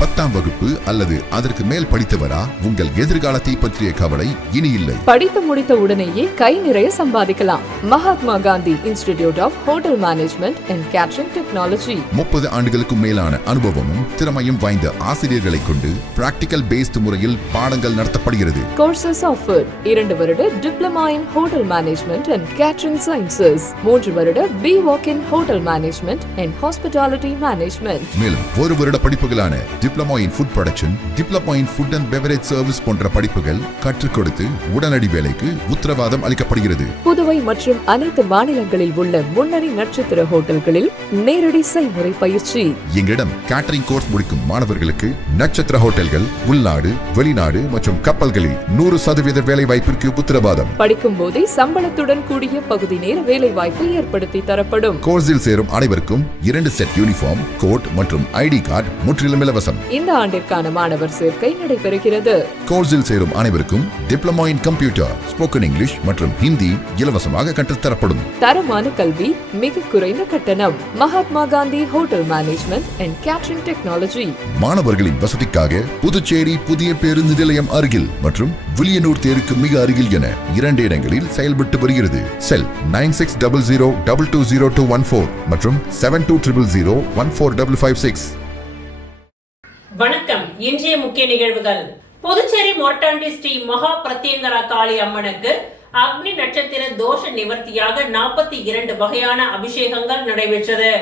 10ஆம் வகுப்பு அல்லது அதற்கு மேல் படித்தவரா? உங்கள் எதிர்காலத்தை பற்றிய கவலை இனி இல்லை. படித்து முடித்த உடனேயே கை நிறைய சம்பாதிக்கலாம். Mahatma Gandhi institute of hotel management and catering technology. 30 ஆண்டுகளுக்கும் மேலான அனுபவமும் திறமையும் வாய்ந்த ஆசிரியர்களை கொண்டு பிராக்டிகல் பேஸ்ட் முறையில் பாடங்கள் நடத்தப்படுகிறது. கோர்சஸ் ஆஃபர் 2 வருட diploma in hotel management and catering sciences, 3 வருட B.Voc in hotel management and hospitality management. மேலும் 1 வருட படிப்புகளான diploma in food production, diploma in food and beverage service போன்ற படிப்புகள் கற்றுக் கொடுத்து உடனடி வேலைக்கு உத்தரவாதம் அளிக்கப்படுகிறது. புதுவை மற்றும் அனைத்து மாநிலங்களில் உள்ள முன்னணி நட்சத்திர ஹோட்டல்களில் நேரடி செய்முறை பயிற்சி. எங்களிடம் கேட்டரிங் கோர்ஸ் முடிக்கும் மாணவர்களுக்கு நட்சத்திர ஹோட்டல்கள், உள்நாடு, வெளிநாடு மற்றும் கப்பல்களில் 100% வேலை வாய்ப்பிற்கு உத்தரவாதம். படிக்கும் போதே சம்பளத்துடன் கூடிய பகுதி நேர வேலை வாய்ப்பு ஏற்படுத்தி தரப்படும். கோர்ஸில் சேரும் அனைவருக்கும் 2 செட் யூனிஃபார்ம், கோட் மற்றும் ஐடி கார்டு முற்றிலும் இலவசம். இந்த ஆண்டிற்கான மாணவர் சேர்க்கை நடைபெறுகிறது. கோர்ஸில் சேரும் அனைவருக்கும் diploma in computer, spoken English மற்றும் ஹிந்தி இலவசமாக கற்றுத்தரப்படும். தரமான கல்வி, மிக குறைந்த கட்டணம். Mahatma Gandhi hotel management and catering technology. மாணவர்களின் வசதிக்காக புதுச்சேரி புதிய பேருந்து நிலையம் அருகில் மற்றும் வில்லியனூர் தேருக்கு மிக அருகில் என 2 இடங்களில் செயல்பட்டு வருகிறது. செல் 9600220214 மற்றும் 7200014556. வணக்கம். இன்றைய முக்கிய நிகழ்வுகள். புதுச்சேரி மொரட்டாண்டி ஸ்ரீ மகா பிரத்யங்கரா காளி அம்மனுக்கு அக்னி நட்சத்திர தோஷ நிவர்த்தியாக 42 வகையான அபிஷேகங்கள் நடைபெற்றது.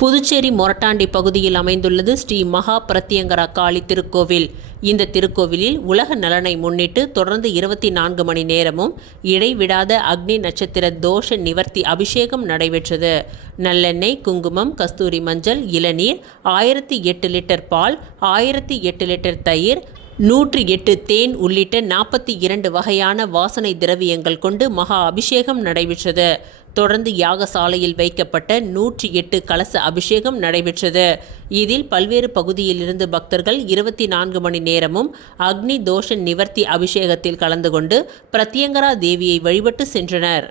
புதுச்சேரி மொரட்டாண்டி பகுதியில் அமைந்துள்ளது ஸ்ரீ மகா பிரத்யங்கரா காளி திருக்கோவில். இந்த திருக்கோவிலில் உலக நலனை முன்னிட்டு தொடர்ந்து 24 மணி நேரமும் இடைவிடாத அக்னி நட்சத்திர தோஷ நிவர்த்தி அபிஷேகம் நடைபெற்றது. நல்லெண்ணெய், குங்குமம், கஸ்தூரி மஞ்சள், இளநீர், 1008 லிட்டர் பால், 1008 லிட்டர் தயிர், 108 தேன் உள்ளிட்ட 42 வகையான வாசனை திரவியங்கள் கொண்டு மகா அபிஷேகம் நடைபெற்றது. தொடர்ந்து யாகசாலையில் வைக்கப்பட்ட 108 கலச அபிஷேகம் நடைபெற்றது. இதில் பல்வேறு பகுதியிலிருந்து பக்தர்கள் 24 மணி நேரமும் அக்னி தோஷ நிவர்த்தி அபிஷேகத்தில் கலந்து கொண்டு பிரத்யங்கரா தேவியை வழிபட்டு சென்றனர்.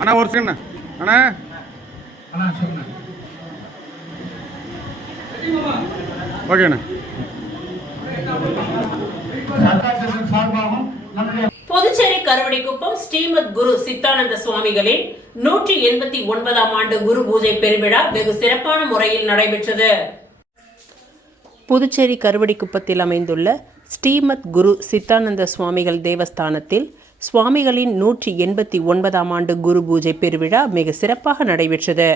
அண்ணா ஒரு செகண்ட் அண்ணா ஓகேண்ணா. புதுச்சேரி கருவடிக்குப்பம் ஸ்ரீமத் குரு சித்தானந்த சுவாமிகளின் 189ஆம் ஆண்டு குரு பூஜை பெருவிழா வெகு சிறப்பான முறையில் நடைபெற்றது. புதுச்சேரி கருவடிக்குப்பத்தில் அமைந்துள்ள ஸ்ரீமத் குரு சித்தானந்த சுவாமிகள் தேவஸ்தானத்தில் சுவாமிகளின் 189ஆம் ஆண்டு குரு பூஜை பெருவிழா மிக சிறப்பாக நடைபெற்றது.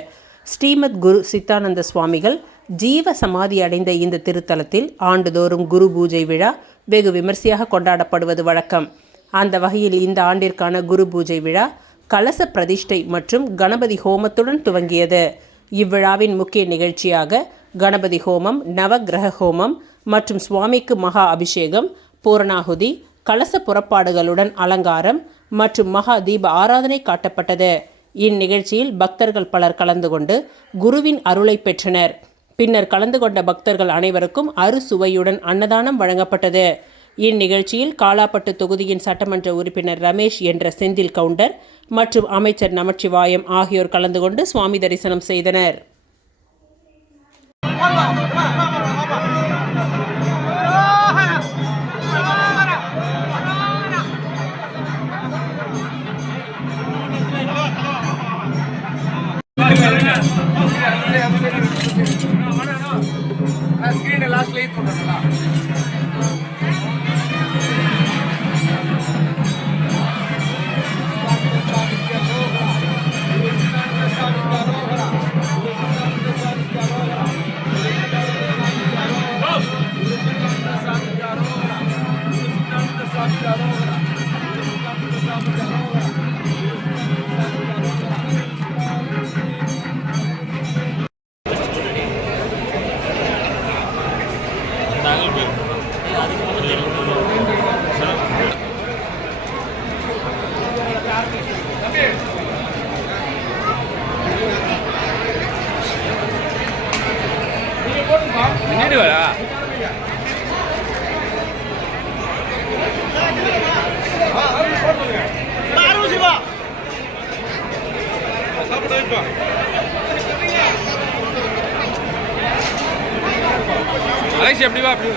ஸ்ரீமத் குரு சித்தானந்த சுவாமிகள் ஜீவ சமாதி அடைந்த இந்த திருத்தலத்தில் ஆண்டுதோறும் குரு பூஜை விழா வெகு விமர்சையாக கொண்டாடப்படுவது வழக்கம். அந்த வகையில் இந்த ஆண்டிற்கான குரு பூஜை விழா கலச பிரதிஷ்டை மற்றும் கணபதி ஹோமத்துடன் துவங்கியது. இவ்விழாவின் முக்கிய நிகழ்ச்சியாக கணபதி ஹோமம், நவகிரக ஹோமம் மற்றும் சுவாமிக்கு மகா அபிஷேகம், பூரணாகுதி, கலச புறப்பாடுகளுடன் அலங்காரம் மற்றும் மகா தீப ஆராதனை காட்டப்பட்டது. இந்நிகழ்ச்சியில் பக்தர்கள் பலர் கலந்து கொண்டு குருவின் அருளை பெற்றனர். பின்னர் கலந்து கொண்ட பக்தர்கள் அனைவருக்கும் அறுசுவையுடன் அன்னதானம் வழங்கப்பட்டது. இந்நிகழ்ச்சியில் காலாப்பட்டு தொகுதியின் சட்டமன்ற உறுப்பினர் ரமேஷ் என்ற செந்தில் கவுண்டர் மற்றும் அமைச்சர் நமச்சிவாயம் ஆகியோர் கலந்து கொண்டு சுவாமி தரிசனம் செய்தனர். முன்னாடி வரா அலைசி எப்படி வா அப்படி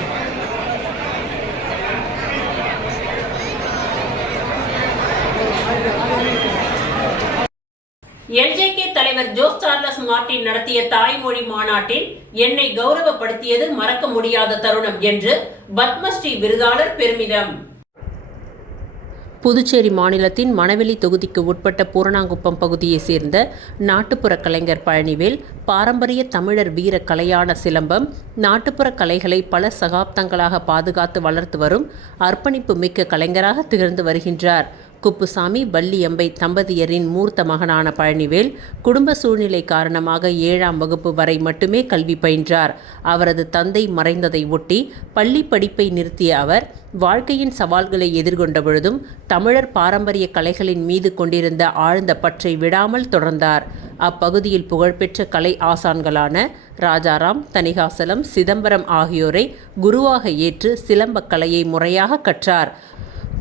எல்ஜேகே தலைவர் ஜோஸ் சார்லஸ் மார்ட்டின் நடத்திய தாய்மொழி மாநாட்டில் என்னை கௌரவப்படுத்தியது மறக்க முடியாத தருணம் என்று பத்மஸ்ரீ விருதாளர் பெருமிதம். புதுச்சேரி மாநிலத்தின் மணவெளி தொகுதிக்கு உட்பட்ட பூரணாங்குப்பம் பகுதியை சேர்ந்த நாட்டுப்புற கலைஞர் பழனிவேல் பாரம்பரிய தமிழர் வீர கலையான சிலம்பம், நாட்டுப்புற கலைகளை பல சகாப்தங்களாக பாதுகாத்து வளர்த்து வரும் அர்ப்பணிப்பு மிக்க கலைஞராக திகழ்ந்து வருகின்றார். குப்புசாமி வள்ளியம்பை தம்பதியரின் மூர்த்த மகனான பழனிவேல் குடும்ப சூழ்நிலை காரணமாக 7ஆம் வகுப்பு வரை மட்டுமே கல்வி பயின்றார். அவரது தந்தை மறைந்ததை ஒட்டி பள்ளி படிப்பை நிறுத்திய அவர் வாழ்க்கையின் சவால்களை எதிர்கொண்ட பொழுதும் தமிழர் பாரம்பரிய கலைகளின் மீது கொண்டிருந்த ஆழ்ந்த பற்றை விடாமல் தொடர்ந்தார். அப்பகுதியில் புகழ்பெற்ற கலை ஆசான்களான ராஜாராம், தணிகாசலம், சிதம்பரம் ஆகியோரை குருவாக ஏற்று சிலம்பக் கலையை முறையாக கற்றார்.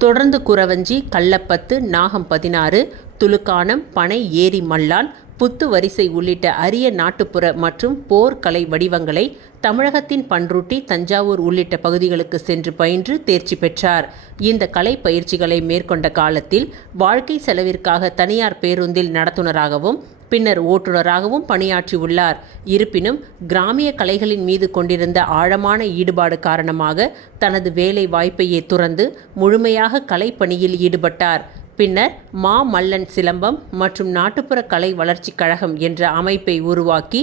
தொடர்ந்து குறவஞ்சி, கள்ளப்பத்து, நாகம் 16, துலுக்கானம், பனை, ஏரி மல்லான், புத்து வரிசை உள்ளிட்ட அரிய நாட்டுப்புற மற்றும் போர்க்கலை வடிவங்களை தமிழகத்தின் பன்ருட்டி, தஞ்சாவூர் உள்ளிட்ட பகுதிகளுக்கு சென்று பயின்று தேர்ச்சி பெற்றார். இந்த கலை பயிற்சிகளை மேற்கொண்ட காலத்தில் வாழ்க்கை செலவிற்காக தனியார் பேருந்தில் நடத்துனராகவும் பின்னர் ஓட்டுநராகவும் பணியாற்றியுள்ளார். இருப்பினும் கிராமிய கலைகளின் மீது கொண்டிருந்த ஆழமான ஈடுபாடு காரணமாக தனது வேலை வாய்ப்பையே துறந்து முழுமையாக கலைப்பணியில் ஈடுபட்டார். பின்னர் மல்லன் சிலம்பம் மற்றும் நாட்டுப்புற கலை வளர்ச்சிக் கழகம் என்ற அமைப்பை உருவாக்கி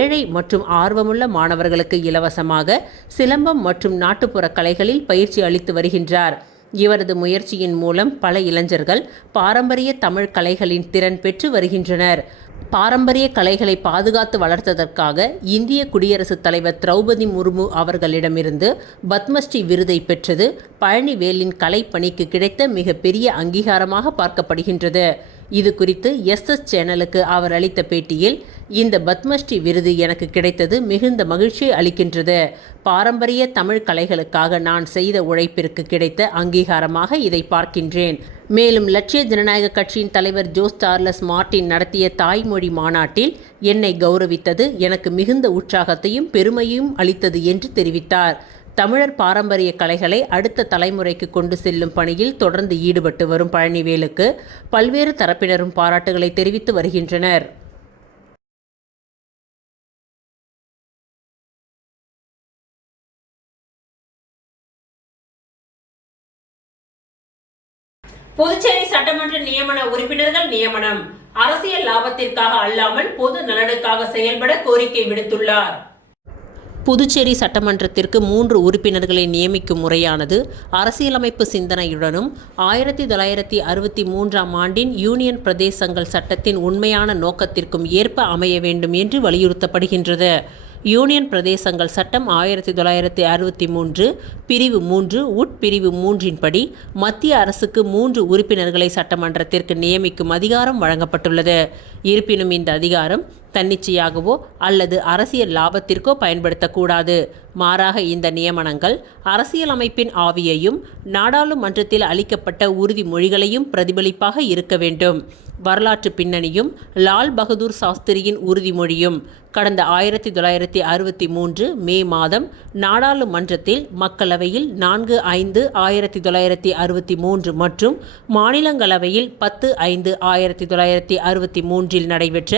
ஏழை மற்றும் ஆர்வமுள்ள மாணவர்களுக்கு இலவசமாக சிலம்பம் மற்றும் நாட்டுப்புற கலைகளில் பயிற்சி அளித்து வருகின்றார். இவரது முயற்சியின் மூலம் பல இளைஞர்கள் பாரம்பரிய தமிழ் கலைகளின் திறன் பெற்று வருகின்றனர். பாரம்பரிய கலைகளை பாதுகாத்து வளர்த்ததற்காக இந்திய குடியரசுத் தலைவர் திரௌபதி முர்மு அவர்களிடமிருந்து பத்மஸ்ரீ விருதை பெற்றது பழனிவேலின் கலைப்பணிக்கு கிடைத்த மிகப்பெரிய அங்கீகாரமாக பார்க்கப்படுகின்றது. இது குறித்து SS சேனலுக்கு அவர் அளித்த பேட்டியில், இந்த பத்மஸ்ரீ விருது எனக்கு கிடைத்தது மிகுந்த மகிழ்ச்சியை அளிக்கின்றது. பாரம்பரிய தமிழ் கலைகளுக்காக நான் செய்த உழைப்பிற்கு கிடைத்த அங்கீகாரமாக இதை பார்க்கின்றேன். மேலும் லட்சிய ஜனநாயக கட்சியின் தலைவர் ஜோஸ் சார்லஸ் மார்ட்டின் நடத்திய தாய்மொழி மாநாட்டில் என்னை கௌரவித்தது எனக்கு மிகுந்த உற்சாகத்தையும் பெருமையும் அளித்தது என்று தெரிவித்தார். தமிழர் பாரம்பரிய கலைகளை அடுத்த தலைமுறைக்கு கொண்டு செல்லும் பணியில் தொடர்ந்து ஈடுபட்டு வரும் பழனிவேலுக்கு பல்வேறு தரப்பினரும் பாராட்டுகளை தெரிவித்து வருகின்றனர். புதுச்சேரி சட்டமன்ற நியமன உறுப்பினர்கள் நியமனம். அரசியல் லாபத்திற்காக அல்லாமல் பொது நலனுக்காக செயல்பட கோரிக்கை விடுத்துள்ளார். புதுச்சேரி சட்டமன்றத்திற்கு 3 உறுப்பினர்களை நியமிக்கும் முறையானது அரசியலமைப்பு சிந்தனையுடனும் 1963ஆம் ஆண்டின் யூனியன் பிரதேசங்கள் சட்டத்தின் உண்மையான நோக்கத்திற்கும் ஏற்ப அமைய வேண்டும் என்று வலியுறுத்தப்படுகின்றது. யூனியன் பிரதேசங்கள் சட்டம் 1963 பிரிவு 3 உட்பிரிவு 3 படி மத்திய அரசுக்கு 3 உறுப்பினர்களை சட்டமன்றத்திற்கு நியமிக்கும் அதிகாரம் வழங்கப்பட்டுள்ளது. இருப்பினும் இந்த அதிகாரம் தன்னிச்சையாகவோ அல்லது அரசியல் லாபத்திற்கோ பயன்படுத்தக்கூடாது. மாறாக இந்த நியமனங்கள் அரசியலமைப்பின் ஆவியையும் நாடாளுமன்றத்தில் அளிக்கப்பட்ட உறுதிமொழிகளையும் பிரதிபலிப்பாக இருக்க வேண்டும். வரலாற்று பின்னணியும் லால் பகதூர் சாஸ்திரியின் உறுதிமொழியும் கடந்த 1963 மே மாதம் நாடாளுமன்றத்தில் மக்களவையில் 4/5/1963 மற்றும் மாநிலங்களவையில் 10/5/1963 நடைபெற்ற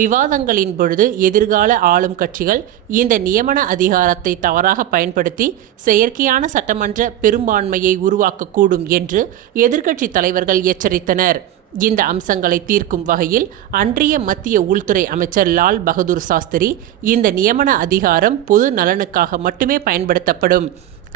விவாதங்களின் பொழுது எதிர்கால ஆளும் கட்சிகள் இந்த நியமன அதிகாரத்தை தவறாக பயன்படுத்தி செயற்கையான சட்டமன்ற பெரும்பான்மையை உருவாக்கக்கூடும் என்று எதிர்க்கட்சி தலைவர்கள் எச்சரித்தனர். இந்த அம்சங்களை தீர்க்கும் வகையில் அன்றைய மத்திய உள்துறை அமைச்சர் லால் பகதூர் சாஸ்திரி இந்த நியமன அதிகாரம் பொது நலனுக்காக மட்டுமே பயன்படுத்தப்படும்,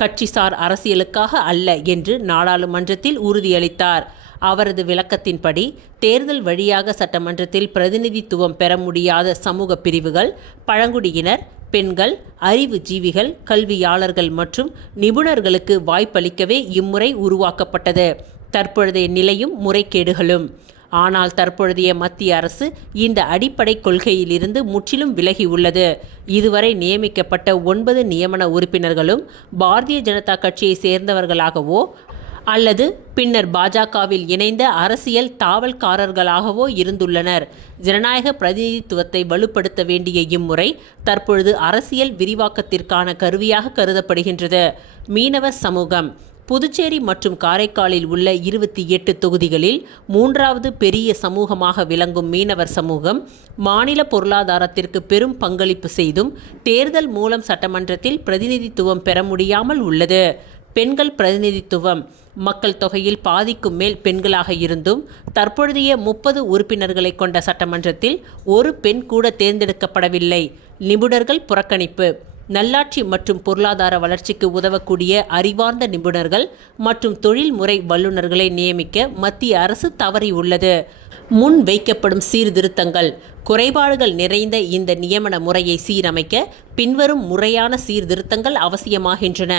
கட்சிசார் அரசியலுக்காக அல்ல என்று நாடாளுமன்றத்தில் உறுதியளித்தார். அவரது விளக்கத்தின்படி தேர்தல் வழியாக சட்டமன்றத்தில் பிரதிநிதித்துவம் பெற முடியாத சமூக பிரிவுகள், பழங்குடியினர், பெண்கள், அறிவு ஜீவிகள், கல்வியாளர்கள் மற்றும் நிபுணர்களுக்கு வாய்ப்பளிக்கவே இம்முறை உருவாக்கப்பட்டது. தற்பொழுதைய நிலையும் முறைகேடுகளும். ஆனால் தற்பொழுதைய மத்திய அரசு இந்த அடிப்படை கொள்கையிலிருந்து முற்றிலும் விலகி உள்ளது. இதுவரை நியமிக்கப்பட்ட 9 நியமன உறுப்பினர்களும் பாரதிய ஜனதா கட்சியை சேர்ந்தவர்களாகவோ அல்லது பின்னர் பாஜகவில் இணைந்த அரசியல் தாவல்காரர்களாகவோ இருந்துள்ளனர். ஜனநாயக பிரதிநிதித்துவத்தை வலுப்படுத்த வேண்டிய இம்முறை தற்பொழுது அரசியல் விரிவாக்கத்திற்கான கருவியாக கருதப்படுகின்றது. மீனவர் சமூகம். புதுச்சேரி மற்றும் காரைக்காலில் உள்ள 28 தொகுதிகளில் 3வது பெரிய சமூகமாக விளங்கும் மீனவர் சமூகம் மாநில பொருளாதாரத்திற்கு பெரும் பங்களிப்பு செய்தும் தேர்தல் மூலம் சட்டமன்றத்தில் பிரதிநிதித்துவம் பெற முடியாமல் உள்ளது. பெண்கள் பிரதிநிதித்துவம். மக்கள் தொகையில் பாதிக்கும் மேல் பெண்களாக இருந்தும் தற்பொழுதைய 30 உறுப்பினர்களை கொண்ட சட்டமன்றத்தில் ஒரு பெண் கூட தேர்ந்தெடுக்கப்படவில்லை. நிபுணர்கள் புறக்கணிப்பு. நல்லாட்சி மற்றும் பொருளாதார வளர்ச்சிக்கு உதவக்கூடிய அறிவார்ந்த நிபுணர்கள் மற்றும் தொழில்முறை வல்லுநர்களை நியமிக்க மத்திய அரசு தவறியுள்ளது. முன் வைக்கப்படும் சீர்திருத்தங்கள். குறைபாடுகள் நிறைந்த இந்த நியமன முறையை சீரமைக்க பின்வரும் முறையான சீர்திருத்தங்கள் அவசியமாகின்றன.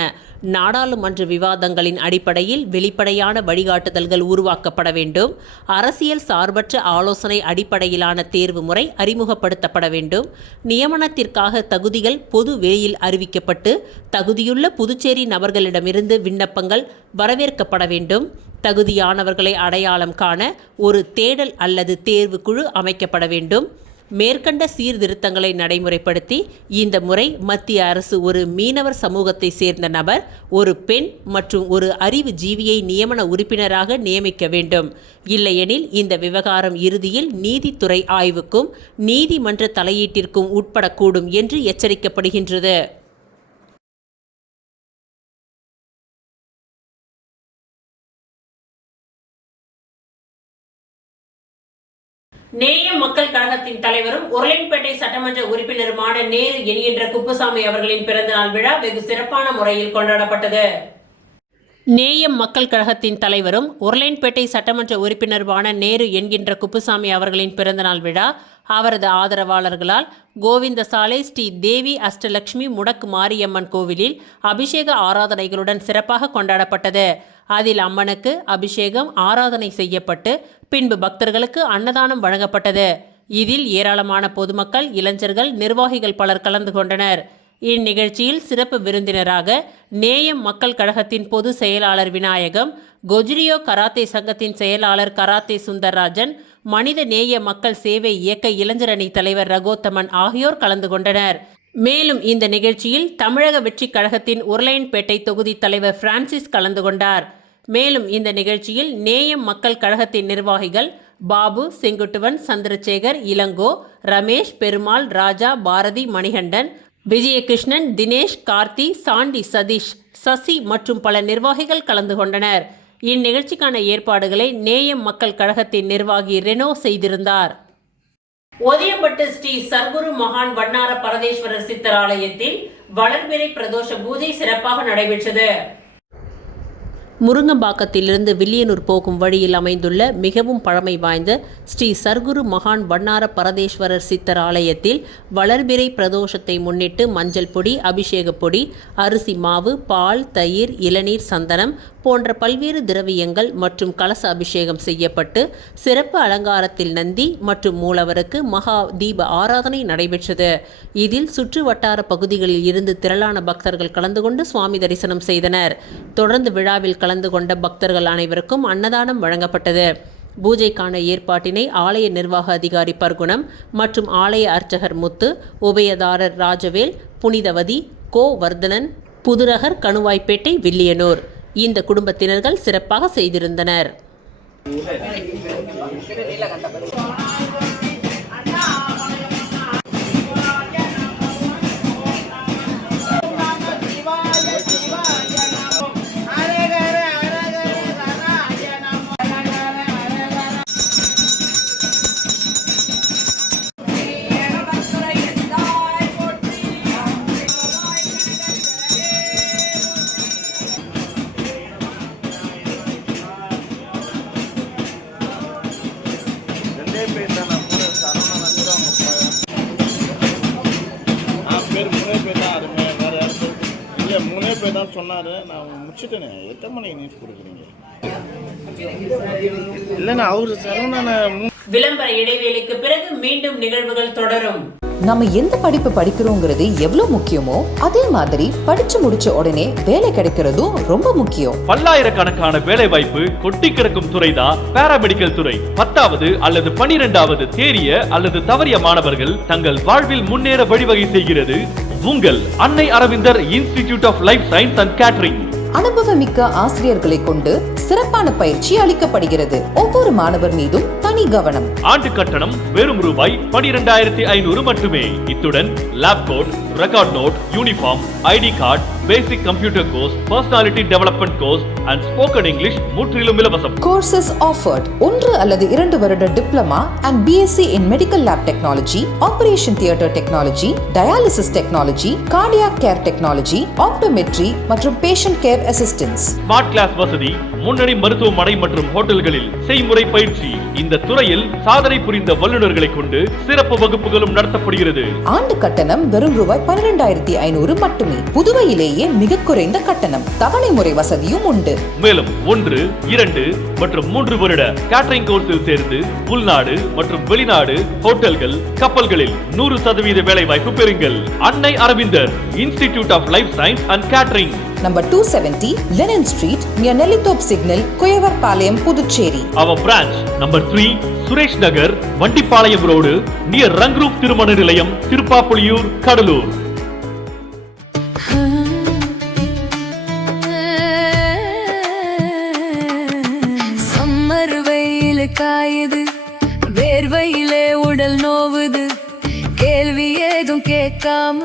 நாடாளுமன்ற விவாதங்களின் அடிப்படையில் வெளிப்படையான வழிகாட்டுதல்கள் உருவாக்கப்பட வேண்டும். அரசியல் சார்பற்ற ஆலோசனை அடிப்படையிலான தேர்வு முறை அறிமுகப்படுத்தப்பட வேண்டும். நியமனத்திற்காக தகுதிகள் பொது வெளியில் அறிவிக்கப்பட்டு தகுதியுள்ள புதுச்சேரி நபர்களிடமிருந்து விண்ணப்பங்கள் வரவேற்கப்பட வேண்டும். தகுதியானவர்களை அடையாளம் காண ஒரு தேடல் அல்லது தேர்வு குழு அமைக்கப்பட வேண்டும். மேற்கண்ட சீர்திருத்தங்களை நடைமுறைப்படுத்தி இந்த முறை மத்திய அரசு ஒரு மீனவர் சமூகத்தை சேர்ந்த நபர், ஒரு பெண் மற்றும் ஒரு அறிவு ஜீவியை நியமன உறுப்பினராக நியமிக்க வேண்டும். இல்லையெனில் இந்த விவகாரம் இறுதியில் நீதித்துறை ஆய்வுக்கும் நீதிமன்ற தலையீட்டிற்கும் உட்படக்கூடும் என்று எச்சரிக்கப்படுகின்றது. நேயம் மக்கள் கழகத்தின் தலைவரும் உருளையன்பேட்டை சட்டமன்ற உறுப்பினருமான நேரு என்கின்ற குப்புசாமி அவர்களின் பிறந்தநாள் விழா வெகு சிறப்பான முறையில் கொண்டாடப்பட்டது. நேயம் மக்கள் கழகத்தின் தலைவரும் உருளையன்பேட்டை சட்டமன்ற உறுப்பினருமான நேரு என்கின்ற குப்புசாமி அவர்களின் பிறந்தநாள் விழா அவரது ஆதரவாளர்களால் கோவிந்தசாலை ஸ்ரீ தேவி அஷ்டலட்சுமி முடக்கு மாரியம்மன் கோவிலில் அபிஷேக ஆராதனைகளுடன் சிறப்பாக கொண்டாடப்பட்டது. அதில் அம்மனுக்கு அபிஷேகம் ஆராதனை செய்யப்பட்டு பின்பு பக்தர்களுக்கு அன்னதானம் வழங்கப்பட்டது. இதில் ஏராளமான பொதுமக்கள், இளைஞர்கள், நிர்வாகிகள் பலர் கலந்து கொண்டனர். இந்நிகழ்ச்சியில் சிறப்பு விருந்தினராக நேயம் மக்கள் கழகத்தின் பொது செயலாளர் விநாயகம், கொஜ்ரியோ கராத்தே சங்கத்தின் செயலாளர் கராத்தே சுந்தர்ராஜன், மனித நேய மக்கள் சேவை இயக்க இளைஞரணி தலைவர் ரகோத்தமன் ஆகியோர் கலந்து கொண்டனர். மேலும் இந்த நிகழ்ச்சியில் தமிழக வெற்றி கழகத்தின் உருளையன்பேட்டை தொகுதி தலைவர் பிரான்சிஸ் கலந்து கொண்டார். மேலும் இந்த நிகழ்ச்சியில் நேயம் மக்கள் கழகத்தின் நிர்வாகிகள் பாபு, செங்குட்டுவன், சந்திரசேகர், இளங்கோ, ரமேஷ், பெருமாள், ராஜா, பாரதி, மணிகண்டன், விஜயகிருஷ்ணன், தினேஷ், கார்த்தி, சாண்டி, சதீஷ், சசி மற்றும் பல நிர்வாகிகள் கலந்து கொண்டனர். இந்நிகழ்ச்சிக்கான ஏற்பாடுகளை நேயம் மக்கள் கழகத்தின் நிர்வாகி ரெனோ செய்திருந்தார். ஒதியம்பட்டு ஸ்ரீ சர்க்குரு மகான் வண்ணார பரதேஸ்வரர் சித்தர் ஆலயத்தில் வளர்பிறை பிரதோஷ பூஜை சிறப்பாக நடைபெற்றது. முருங்கம்பாக்கத்திலிருந்து வில்லியனூர் போகும் வழியில் அமைந்துள்ள மிகவும் பழமை வாய்ந்த ஸ்ரீ சர்க்குரு மகான் வண்ணார பரதேஸ்வரர் சித்தர் ஆலயத்தில் வளர்பிறை பிரதோஷத்தை முன்னிட்டு மஞ்சள் பொடி, அபிஷேக பொடி, அரிசி மாவு, பால், தயிர், இளநீர், சந்தனம் போன்ற பல்வேறு திரவியங்கள் மற்றும் கலச அபிஷேகம் செய்யப்பட்டு சிறப்பு அலங்காரத்தில் நந்தி மற்றும் மூலவருக்கு மகா தீப ஆராதனை நடைபெற்றது. இதில் சுற்று வட்டார பகுதிகளில் இருந்து திரளான பக்தர்கள் கலந்து கொண்டு சுவாமி தரிசனம் செய்தனர். தொடர்ந்து விழாவில் கலந்து கொண்ட பக்தர்கள் அனைவருக்கும் அன்னதானம் வழங்கப்பட்டது. பூஜைக்கான ஏற்பாட்டினை ஆலய நிர்வாக அதிகாரி பர்குணம் மற்றும் ஆலய அர்ச்சகர் முத்து, உபயதாரர் ராஜவேல், புனிதவதி, கோ வர்தனன், புதுநகர், கணுவாய்ப்பேட்டை, வில்லியனூர் இந்த குடும்பத்தினர்கள் சிறப்பாக செய்திருந்தனர். முனைப்பேட்டை நான் போனேன் சரவணன் பேர் முனைப்பேட்டை அது வேறு யாரும் இல்லை முனைப்பேட்டை சொன்னார் நான் முடிச்சுட்டேனே எத்தனை மணிக்கு நியூஸ் கொடுக்குறீங்க இல்லைண்ணா அவரு சரவணன் விளம்பர இடைவேளைக்கு பிறகு மீண்டும் நிகழ்வுகள் தொடரும். நம்ம எந்த படிப்பு படிக்கிறோங்கிறது எவ்வளவு முக்கியமோ அதே மாதிரி படிச்சு முடிச்ச உடனே வேலை கிடைக்கிறதும் ரொம்ப முக்கியம். பல்லாயிரக்கணக்கான வேலை வாய்ப்பு கொட்டி கிடக்கும் துறைதான் பாராமெடிக்கல் துறை. 10வது அல்லது 12வது தேறிய அல்லது தவறிய மாணவர்கள் தங்கள் வாழ்வில் முன்னேற வழிவகை செய்கிறது உங்கள் Annai Aravindar institute of life science and catering. அனுபவமிக்க ஆசிரியர்களை கொண்டு சிறப்பான பயிற்சி அளிக்கப்படுகிறது. ஒவ்வொரு மாணவர் மீதும் தனி கவனம். ஆண்டு கட்டணம் வெறும் ரூபாய் 12,500 மட்டுமே. இத்துடன் laptop, record note, uniform, ID card, basic computer course, personality development course and spoken English முற்றிலும் இலவசம். கோர்சஸ் ஆஃபர்ட் 1 அல்லது 2 வருட diploma and BSc in medical lab technology, operation theatre technology, dialysis technology, cardiac care technology, optometry மற்றும் patient care assistance. Smart class வசதி, முன்னணி மருத்துவமனை மற்றும் ஹோட்டல்களில் செய்முறை பயிற்சி. இந்த துறையில் சாதனை புரிந்த வல்லுநர்களை கொண்டு சிறப்பு வகுப்புகளும் நடத்தப்படுகிறது. ஆண்டு கட்டணம் வெறும் ரூபாய் 12,500 மட்டுமே. புதுவையிலேயே மிக குறைந்த கட்டணம். தவணை முறை வசதியும் உண்டு. மேலும் 1, 2 மற்றும் 3 வருட கேட்டரிங் கோர்ஸில் சேர்ந்து உள்நாடு மற்றும் வெளிநாடு ஹோட்டல்கள், கப்பல்களில் 100% வேலை வாய்ப்பு பெறுங்கள். Annai Aravindar institute of life science and catering, Number 270 Lennon Street near Nellithorpe Signal, Kuyavarpalayam, Puducherry. Our branch number 3 Suresh Nagar, Vandipalayam Road near Rangroop Thirumana Nilayam, Tirupapuliyur, Kadalur. Summer வெயில் காயுது, வேர்வையிலே உடல் நோவுது, கேள்வி ஏதும் கேட்காம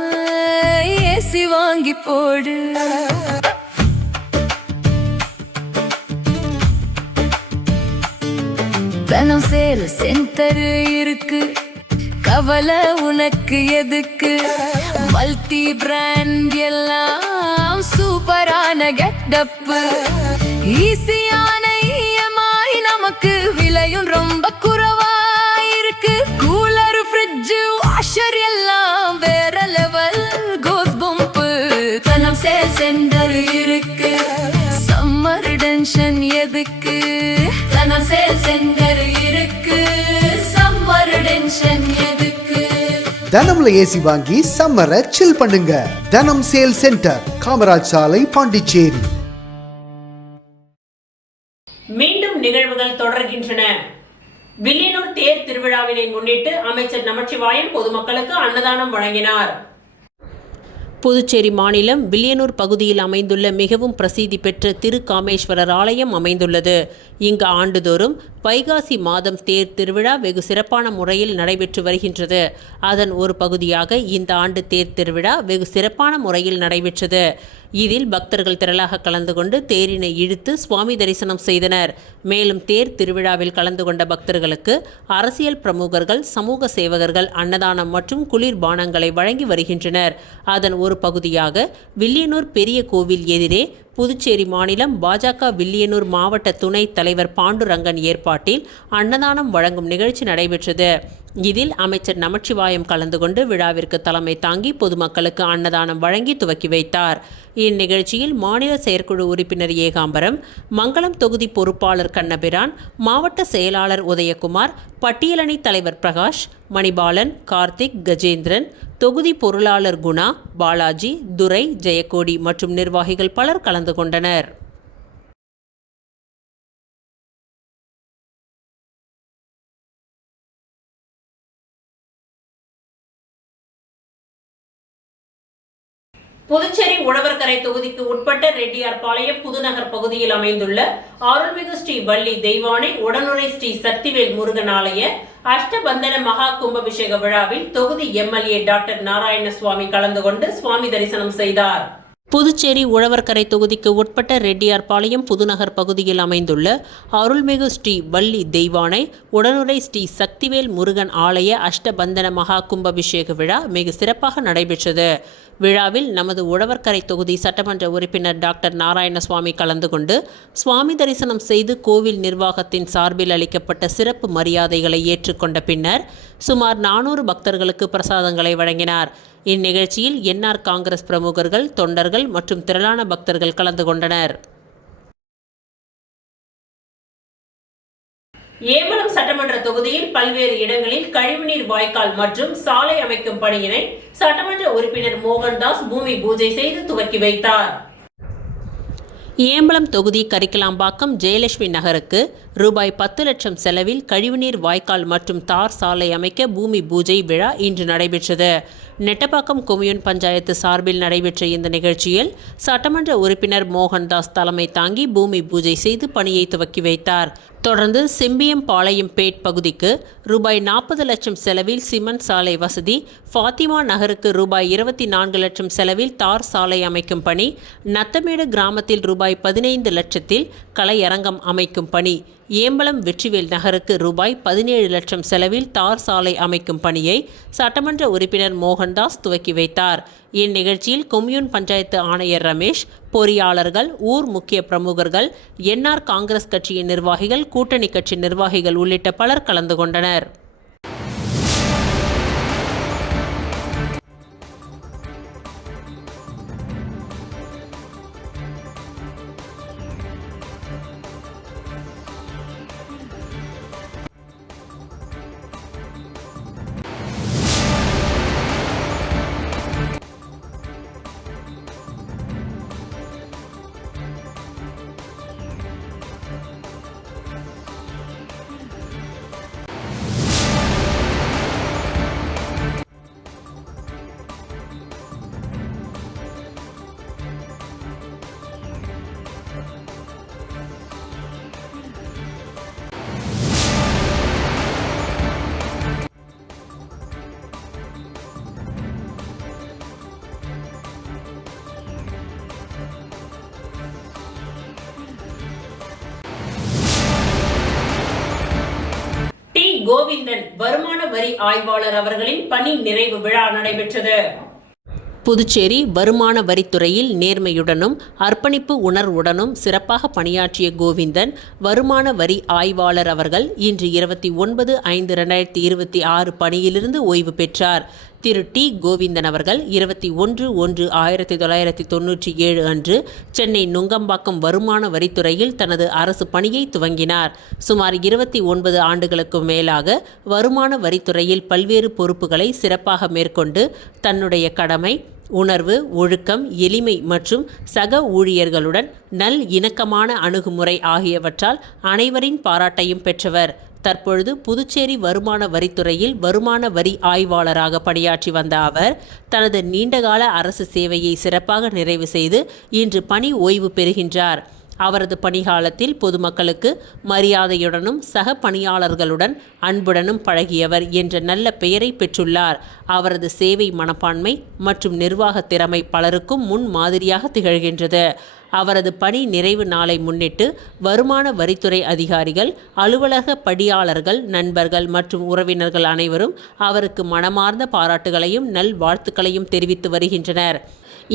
ஏசி வாங்கி போடு. தனம் சேல் சென்டர் இருக்கு, கவலை உனக்கு எதுக்கு? மல்டி பிராண்ட் எல்லாம் சூப்பரான கெட்டப்பு, ஈஸியான இஎம்ஐ, நமக்கு விலையும் ரொம்ப குறைவா இருக்கு. கூலர், ஃப்ரிட்ஜ், வாஷர் எல்லாம் வேற லெவல் கோஸ் பம்பு. தனம் சேல் சென்டர் இருக்கு, சம்மர் டென்ஷன் எதுக்கு? தனம் சேல் சென்டர் இருக்கு, சம்மர் டென்ஷன் எதுக்கு? தனம்ல ஏசி வாங்கி சம்மரை சில் பண்ணுங்க. தனம் சேல் சென்டர், காமராஜ் சாலை, பாண்டிச்சேரி. மீண்டும் நிகழ்வுகள் தொடர்கின்றன. வில்லியனூர் தேர் திருவிழாவினை முன்னிட்டு அமைச்சர் நமச்சிவாயம் பொதுமக்களுக்கு அன்னதானம் வழங்கினார். புதுச்சேரி மாநிலம் வில்லியனூர் பகுதியில் அமைந்துள்ள மிகவும் பிரசித்தி பெற்ற திருக்காமேஸ்வரர் ஆலயம் அமைந்துள்ளது. இங்கு ஆண்டுதோறும் வைகாசி மாதம் தேர் திருவிழா வெகு சிறப்பான முறையில் நடைபெற்று வருகின்றது. அதன் ஒரு பகுதியாக இந்த ஆண்டு தேர் திருவிழா வெகு சிறப்பான முறையில் நடைபெற்றது. இதில் பக்தர்கள் திரளாக கலந்து கொண்டு தேரினை இழுத்து சுவாமி தரிசனம் செய்தனர். மேலும் தேர் திருவிழாவில் கலந்து கொண்ட பக்தர்களுக்கு அரசியல் பிரமுகர்கள், சமூக சேவகர்கள் அன்னதானம் மற்றும் குளிர்பானங்களை வழங்கி வருகின்றனர். அதன் ஒரு பகுதியாக வில்லியனூர் பெரிய கோவில் எதிரே புதுச்சேரி மாநிலம் பாஜக வில்லியனூர் மாவட்ட துணைத் தலைவர் பாண்டுரங்கன் ஏற்பாட்டில் அன்னதானம் வழங்கும் நிகழ்ச்சி நடைபெற்றது. இதில் அமைச்சர் நமச்சிவாயம் கலந்து கொண்டு விழாவிற்கு தலைமை தாங்கி பொதுமக்களுக்கு அன்னதானம் வழங்கி துவக்கி வைத்தார். இந்நிகழ்ச்சியில் மாநில செயற்குழு உறுப்பினர் ஏகாம்பரம், மங்களம் தொகுதி பொறுப்பாளர் கண்ணபிரான், மாவட்ட செயலாளர் உதயகுமார், பட்டியலணி தலைவர் பிரகாஷ், மணிபாலன், கார்த்திக், கஜேந்திரன், தொகுதி பொருளாளர் குணா, பாலாஜி, துரை, ஜெயக்கோடி மற்றும் நிர்வாகிகள் பலர் கலந்து கொண்டனர். புதுச்சேரி உழவர்கரை தொகுதிக்கு உட்பட்ட ரெட்டியார் பாளையம் புதுநகர் பகுதியில் அமைந்துள்ள அருள்மிகு ஸ்ரீ வள்ளி தெய்வானை உடனுரை ஸ்ரீ சக்திவேல் முருகன் ஆலய அஷ்டபந்தன மகா கும்பாபிஷேக விழாவில் தொகுதி எம்எல்ஏ டாக்டர் நாராயணசுவாமி கலந்து கொண்டு சுவாமி தரிசனம் செய்தார். புதுச்சேரி உழவர்கரை தொகுதிக்கு உட்பட்ட ரெட்டியார்பாளையம் புதுநகர் பகுதியில் அமைந்துள்ள அருள்மிகு ஸ்ரீ வள்ளி தெய்வானை உடனுரை ஸ்ரீ சக்திவேல் முருகன் ஆலய அஷ்டபந்தன மகா கும்பாபிஷேக விழா மிக சிறப்பாக நடைபெற்றது. விழாவில் நமது உழவர்கரை தொகுதி சட்டமன்ற உறுப்பினர் டாக்டர் நாராயணசுவாமி கலந்து கொண்டு சுவாமி தரிசனம் செய்து கோவில் நிர்வாகத்தின் சார்பில் அளிக்கப்பட்ட சிறப்பு மரியாதைகளை ஏற்றுக்கொண்ட பின்னர் சுமார் 400 பக்தர்களுக்கு பிரசாதங்களை வழங்கினார். இந்நிகழ்ச்சியில் என்ஆர் காங்கிரஸ் பிரமுகர்கள், தொண்டர்கள் மற்றும் திரளான பக்தர்கள் கலந்து கொண்டனர். ஏம்பலம் சட்டமன்ற தொகுதியில் பல்வேறு இடங்களில் கழிவுநீர் வாய்க்கால் மற்றும் சாலை அமைக்கும் பணியினை சட்டமன்ற உறுப்பினர் மோகன்தாஸ் பூமி பூஜை செய்து துவக்கி வைத்தார். ஏம்பலம் தொகுதி கரிக்கலாம்பாக்கம் ஜெயலட்சுமி நகருக்கு ரூபாய் 10 லட்சம் செலவில் கழிவுநீர் வாய்க்கால் மற்றும் தார் சாலை அமைக்க பூமி பூஜை விழா இன்று நடைபெற்றது. நெட்டப்பாக்கம் கொம்யூன் பஞ்சாயத்து சார்பில் நடைபெற்ற இந்த நிகழ்ச்சியில் சட்டமன்ற உறுப்பினர் மோகன்தாஸ் தலைமை தாங்கி பூமி பூஜை செய்து பணியை துவக்கி வைத்தார். தொடர்ந்து செம்பியம்பாளையம் பேட் பகுதிக்கு ரூபாய் 40 லட்சம் செலவில் சிமெண்ட் சாலை வசதி, ஃபாத்திமா நகருக்கு ரூபாய் 24 லட்சம் செலவில் தார் சாலை அமைக்கும் பணி, நத்தமேடு கிராமத்தில் ரூபாய் 15 லட்சத்தில் கலையரங்கம் அமைக்கும் பணி, ஏம்பலம் வெற்றிவேல் நகருக்கு ரூபாய் 17 லட்சம் செலவில் தார் சாலை அமைக்கும் பணியை சட்டமன்ற உறுப்பினர் மோகன்தாஸ் துவக்கி வைத்தார். இந்நிகழ்ச்சியில் கொம்யூன் பஞ்சாயத்து ஆணையர் ரமேஷ், பொறியாளர்கள், ஊர் முக்கிய பிரமுகர்கள், என்ஆர் காங்கிரஸ் கட்சியின் நிர்வாகிகள், கூட்டணி கட்சி நிர்வாகிகள் உள்ளிட்ட பலர் கலந்து கொண்டனர். கோவிந்தன் வருமான வரி ஆய்வாளர் அவர்களின் பணி நிறைவு விழா நடைபெற்றது. புதுச்சேரி வருமான வரித்துறையில் நேர்மையுடனும் அர்ப்பணிப்பு உணர்வுடனும் சிறப்பாக பணியாற்றிய கோவிந்தன் வருமான வரி ஆய்வாளர் அவர்கள் இன்று 29/5/2026 பணியிலிருந்து ஓய்வு பெற்றார். திரு டி கோவிந்தன் அவர்கள் 21/1/1997 அன்று சென்னை நுங்கம்பாக்கம் வருமான வரித்துறையில் தனது அரசு பணியை துவங்கினார். சுமார் 29 ஆண்டுகளுக்கு மேலாக வருமான வரித்துறையில் பல்வேறு பொறுப்புகளை சிறப்பாக மேற்கொண்டு தன்னுடைய கடமை, உணர்வு, ஒழுக்கம், எளிமை மற்றும் சக ஊழியர்களுடன் நல் இணக்கமான அணுகுமுறை ஆகியவற்றால் அனைவரின் பாராட்டையும் பெற்றவர். தற்பொழுது புதுச்சேரி வருமான வரித்துறையில் வருமான வரி ஆய்வாளராக பணியாற்றி வந்த அவர் தனது நீண்டகால அரசு சேவையை சிறப்பாக நிறைவு செய்து இன்று பணி ஓய்வு பெறுகின்றார். அவரது பணிகாலத்தில் பொதுமக்களுக்கு மரியாதையுடனும் சக பணியாளர்களுடன் அன்புடனும் பழகியவர் என்ற நல்ல பெயரை பெற்றுள்ளார். அவரது சேவை மனப்பான்மை மற்றும் நிர்வாக திறமை பலருக்கும் முன் மாதிரியாக திகழ்கின்றது. அவரது பணி நிறைவு நாளை முன்னிட்டு வருமான வரித்துறை அதிகாரிகள், அலுவலக பணியாளர்கள், நண்பர்கள் மற்றும் உறவினர்கள் அனைவரும் அவருக்கு மனமார்ந்த பாராட்டுகளையும் நல்வாழ்த்துக்களையும் தெரிவித்து வருகின்றனர்.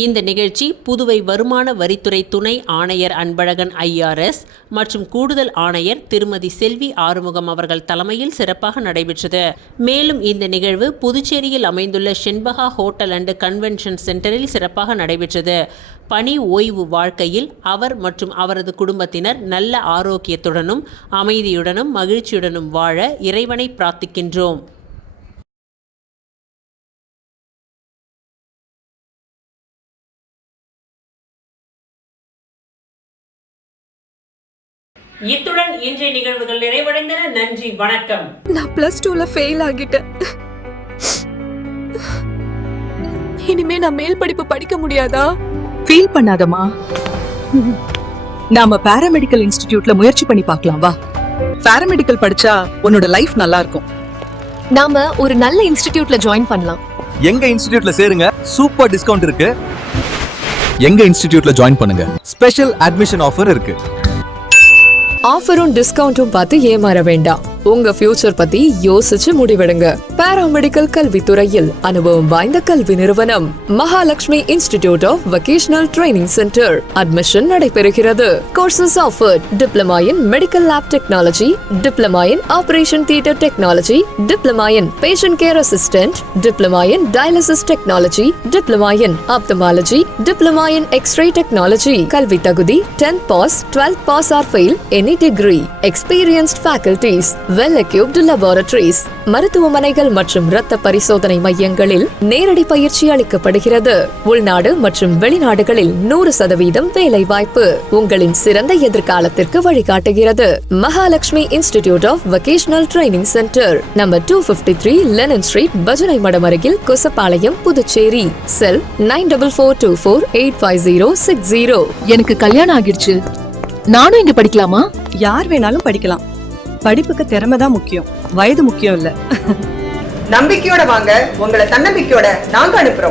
இந்த நிகழ்ச்சி புதுவை வருமான வரித்துறை துணை ஆணையர் அன்பழகன் IRS மற்றும் கூடுதல் ஆணையர் திருமதி செல்வி ஆறுமுகம் அவர்கள் தலைமையில் சிறப்பாக நடைபெற்றது. மேலும் இந்த நிகழ்வு புதுச்சேரியில் அமைந்துள்ள செண்பகா ஹோட்டல் அண்ட் கன்வென்ஷன் சென்டரில் சிறப்பாக நடைபெற்றது. பணி ஓய்வு வாழ்க்கையில் அவர் மற்றும் அவரது குடும்பத்தினர் நல்ல ஆரோக்கியத்துடனும் அமைதியுடனும் மகிழ்ச்சியுடனும் வாழ இறைவனை பிரார்த்திக்கின்றோம். இத்துடன் இன்றைய நிகழ்வுகள் நிறைவடைந்தன. நன்றி, வணக்கம். நான் +2ல ஃபெயில் ஆகிட்டேன். இனிமே நான் மேல் படிப்பு படிக்க முடியாதா? ஃபீல் பண்ணாதமா, நாம பாராமெடிக்கல் இன்ஸ்டிடியூட்ல முயற்சி பண்ணி பார்க்கலாம் வா. பாராமெடிக்கல் படிச்சா உன்னோட லைஃப் நல்லா இருக்கும். நாம ஒரு நல்ல இன்ஸ்டிடியூட்ல ஜாயின் பண்ணலாம். எங்க இன்ஸ்டிடியூட்ல சேருங்க, சூப்பர் டிஸ்கவுண்ட் இருக்கு. எங்க இன்ஸ்டிடியூட்ல ஜாயின் பண்ணுங்க. ஸ்பெஷல் அட்மிஷன் ஆஃபர் இருக்கு. ஆஃபரும் டிஸ்கவுண்டும் பார்த்து ஏமாற வேண்டாம். உங்க ஃபியூச்சர் பத்தி யோசிச்சு முடிவெடுங்க. பாராமெடிக்கல் கல்வித்துறையில் அனுபவம் வாய்ந்த கல்வி நிறுவனம் Mahalakshmi institute of vocational training centre. Admission நடைபெறுகிறது. Courses offered: diploma in medical lab technology, diploma in operation theatre technology, diploma in patient care assistant, diploma in dialysis technology, diploma in ophthalmology, diploma in X-ray technology. கல்வி தகுதி 10th pass, 12th pass or fail, any degree. Experienced faculties, well equipped laboratories. மருத்துவமனைகள் மற்றும் இரத்த பரிசோதனை மையங்களில் நேரடி பயிற்சி அளிக்கப்படுகிறது. உள்நாடு மற்றும் வெளிநாடுகளில் 100% வேலை வாய்ப்பு உங்களின் சிறந்த எதிர்காலத்திற்கு வழிகாட்டுகிறது. Mahalakshmi institute of vocational training centre, number 253 Lennon street, பஜனை மடம் அருகில், கொசப்பாளையம், புதுச்சேரி. செல் 9442485060. எனக்கு கல்யாணம் ஆகிடுச்சு. நானும் இங்க படிக்கலாமா? யார் வேணாலும் படிக்கலாம். படிப்புக்கு திறமை தான் முக்கியம், வயது முக்கியம் இல்ல. நம்பிக்கையோட வாங்க, உங்களை தன்னம்பிக்கையோட நாங்க அனுப்புறோம்.